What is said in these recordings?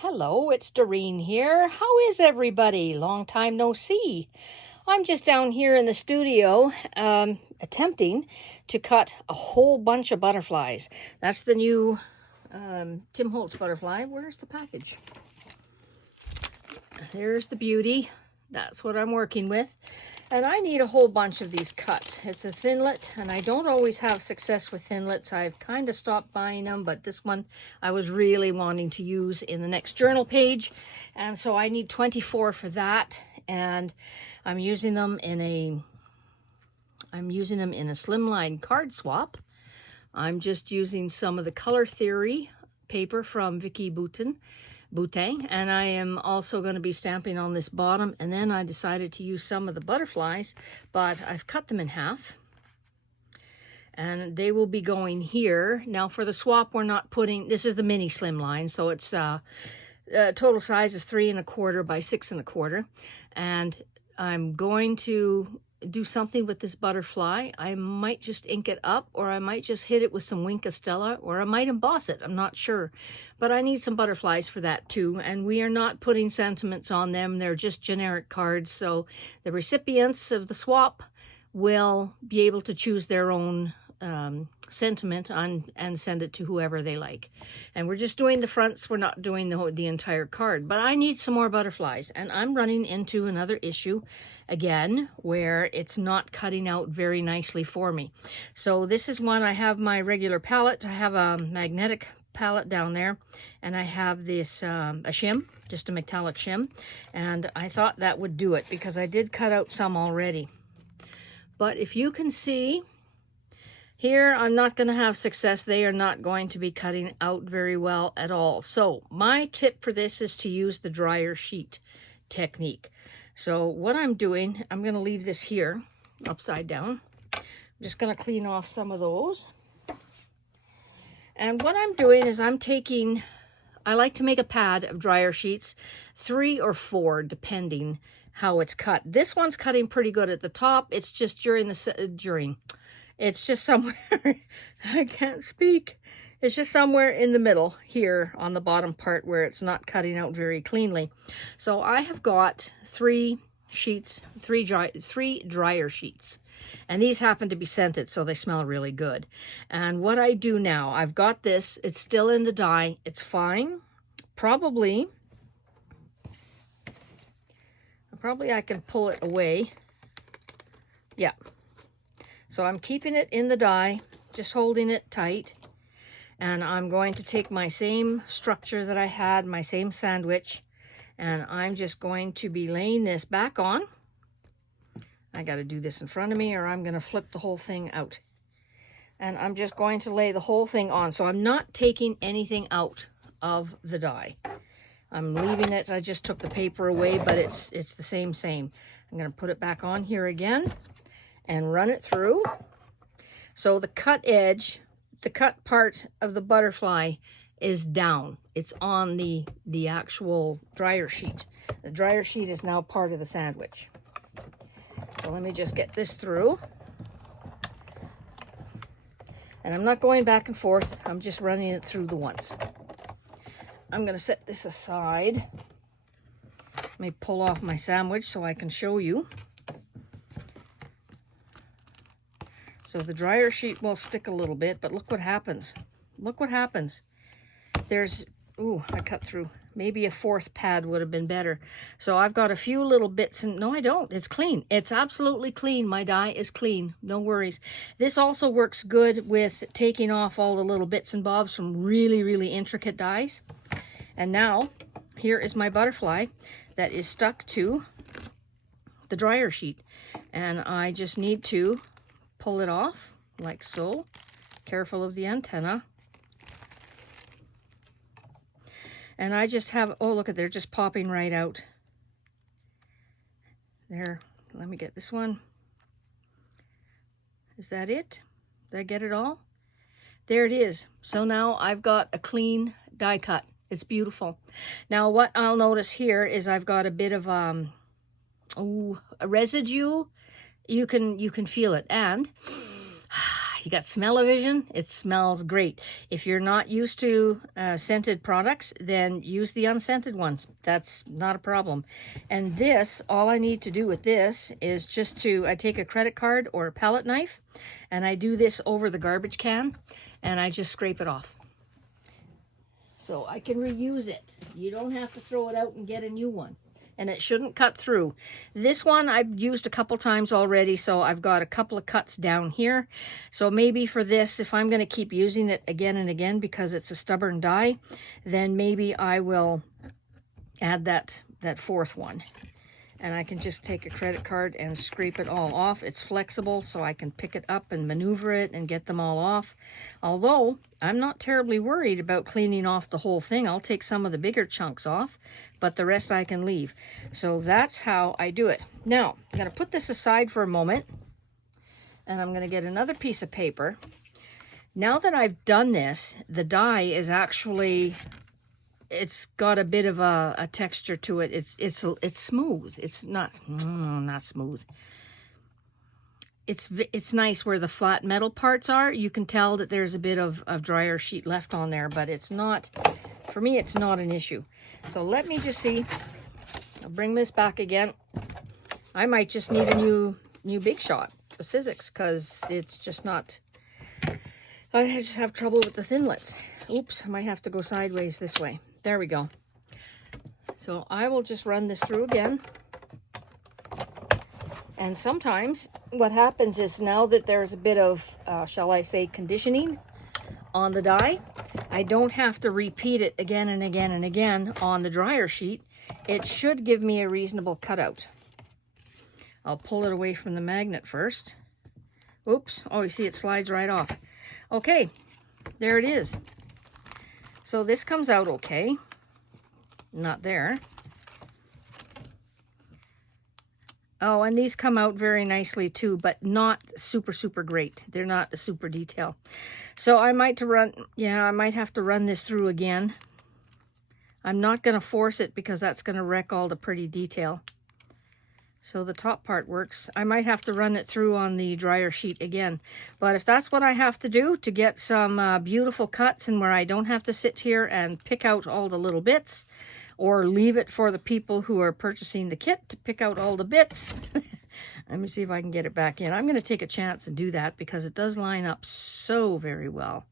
Hello, it's Doreen here. How is everybody? Long time no see. I'm just down here in the studio attempting to cut a whole bunch of butterflies. That's the new Tim Holtz butterfly. Where's the package? There's the beauty. That's what I'm working with. And I need a whole bunch of these cuts. It's a thinlet, and I don't always have success with thinlets. I've kind of stopped buying them, but this one I was really wanting to use in the next journal page. And so I need 24 for that. And I'm using them in a slimline card swap. I'm just using some of the Color Theory paper from Vicki Boutin, and I am also going to be stamping on this bottom, and then I decided to use some of the butterflies, but I've cut them in half and they will be going here. Now for the swap, we're not putting, this is the mini slimline, so it's total size is 3 1/4 by 6 1/4, and I'm going to do something with this butterfly. I might just ink it up, or I might just hit it with some Wink of Stella, or I might emboss it. I'm not sure, but I need some butterflies for that too. And we are not putting sentiments on them. They're just generic cards. So the recipients of the swap will be able to choose their own sentiment and send it to whoever they like. And we're just doing the fronts. We're not doing the entire card, but I need some more butterflies, and I'm running into another issue again where it's not cutting out very nicely for me. So this is one. I have my regular palette. I have a magnetic palette down there, and I have this a shim, just a metallic shim, and I thought that would do it because I did cut out some already. But if you can see here, I'm not going to have success. They are not going to be cutting out very well at all. So my tip for this is to use the dryer sheet technique. So what I'm doing, I'm going to leave this here upside down. I'm just going to clean off some of those. And what I'm doing is I'm taking, I like to make a pad of dryer sheets, 3 or 4 depending how it's cut. This one's cutting pretty good at the top. It's just it's just somewhere, I can't speak. It's just somewhere in the middle here on the bottom part where it's not cutting out very cleanly. So I have got 3 dryer sheets, and these happen to be scented, so they smell really good. And what I do now, I've got this, it's still in the dye, it's fine. Probably I can pull it away. Yeah. So I'm keeping it in the dye, just holding it tight. And I'm going to take my same structure that I had, my same sandwich, and I'm just going to be laying this back on. I got to do this in front of me or I'm going to flip the whole thing out. And I'm just going to lay the whole thing on. So I'm not taking anything out of the dye. I'm leaving it. I just took the paper away, but it's the same. I'm going to put it back on here again and run it through. So the cut edge, the cut part of the butterfly is down. It's on the actual dryer sheet. The dryer sheet is now part of the sandwich. So let me just get this through. And I'm not going back and forth. I'm just running it through the once. I'm going to set this aside. Let me pull off my sandwich so I can show you. So the dryer sheet will stick a little bit, but look what happens. Look what happens. There's, ooh, I cut through. Maybe a 4th pad would have been better. So I've got a few little bits, and no, I don't. It's clean. It's absolutely clean. My dye is clean. No worries. This also works good with taking off all the little bits and bobs from really, really intricate dyes. And now, here is my butterfly that is stuck to the dryer sheet. And I just need to pull it off like so. Careful of the antenna. And I just have, oh, look at, they're just popping right out. There, let me get this one. Is that it? Did I get it all? There it is. So now I've got a clean die cut. It's beautiful. Now what I'll notice here is I've got a bit of a residue. You can feel it, and you got smell-o-vision, it smells great. If you're not used to scented products, then use the unscented ones. That's not a problem. And this, all I need to do with this is just I take a credit card or a palette knife, and I do this over the garbage can, and I just scrape it off. So I can reuse it. You don't have to throw it out and get a new one. And it shouldn't cut through. This one I've used a couple times already, so I've got a couple of cuts down here. So maybe for this, if I'm going to keep using it again and again because it's a stubborn dye, then maybe I will add that fourth one. And I can just take a credit card and scrape it all off. It's flexible, so I can pick it up and maneuver it and get them all off. Although, I'm not terribly worried about cleaning off the whole thing. I'll take some of the bigger chunks off, but the rest I can leave. So that's how I do it. Now, I'm going to put this aside for a moment, and I'm going to get another piece of paper. Now that I've done this, the dye is actually... it's got a bit of a texture to it. It's smooth. It's not smooth. It's nice where the flat metal parts are. You can tell that there's a bit of dryer sheet left on there, but it's not, for me, it's not an issue. So let me just see. I'll bring this back again. I might just need a new Big Shot of Sizzix because it's just not, I just have trouble with the thinlits. Oops, I might have to go sideways this way. There we go. So I will just run this through again. And sometimes what happens is now that there's a bit of, shall I say, conditioning on the dye, I don't have to repeat it again and again and again on the dryer sheet. It should give me a reasonable cutout. I'll pull it away from the magnet first. Oops. Oh, you see it slides right off. Okay, there it is. So this comes out okay. Not there. Oh, and these come out very nicely too, but not super, super great. They're not a super detail. So I might have to run this through again. I'm not going to force it because that's going to wreck all the pretty detail. So the top part works. I might have to run it through on the dryer sheet again. But if that's what I have to do to get some beautiful cuts and where I don't have to sit here and pick out all the little bits, or leave it for the people who are purchasing the kit to pick out all the bits. Let me see if I can get it back in. I'm going to take a chance and do that because it does line up so very well.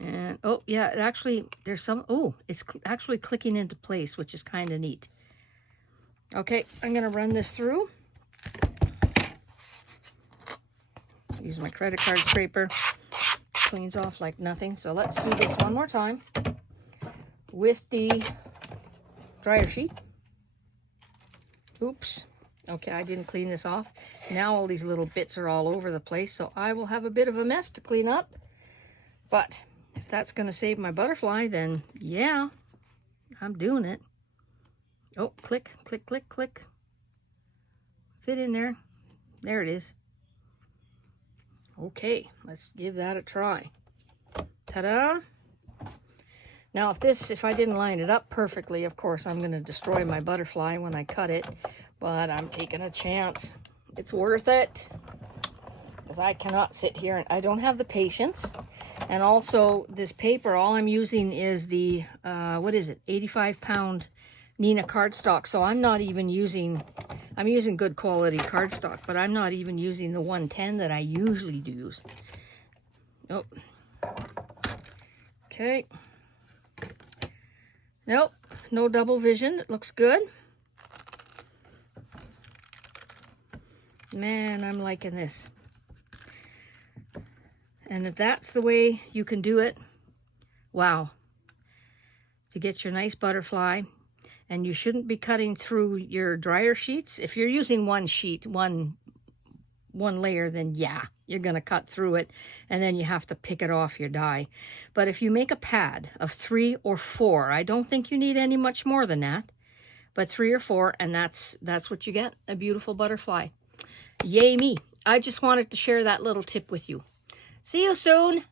And, oh, yeah, it actually, there's some, oh, it's actually clicking into place, which is kind of neat. Okay, I'm going to run this through. Use my credit card scraper. Cleans off like nothing. So let's do this one more time with the dryer sheet. Oops. Okay, I didn't clean this off. Now all these little bits are all over the place, so I will have a bit of a mess to clean up. But if that's going to save my butterfly, then yeah, I'm doing it. Oh, click, click, click, click. Fit in there. There it is. Okay, let's give that a try. Ta-da! Now, if I didn't line it up perfectly, of course, I'm going to destroy my butterfly when I cut it. But I'm taking a chance. It's worth it. Because I cannot sit here and I don't have the patience. And also, this paper, all I'm using is the, what is it, 85-pound Neenah cardstock. So I'm not even using, I'm using good quality cardstock, but I'm not even using the 110 that I usually use. Oh. Okay. Nope, no double vision. It looks good. Man, I'm liking this. And if that's the way you can do it, wow. To get your nice butterfly. And you shouldn't be cutting through your dryer sheets. If you're using one sheet, one layer, then yeah, you're going to cut through it. And then you have to pick it off your die. But if you make a pad of 3 or 4, I don't think you need any much more than that. But 3 or 4, and that's what you get, a beautiful butterfly. Yay me. I just wanted to share that little tip with you. See you soon.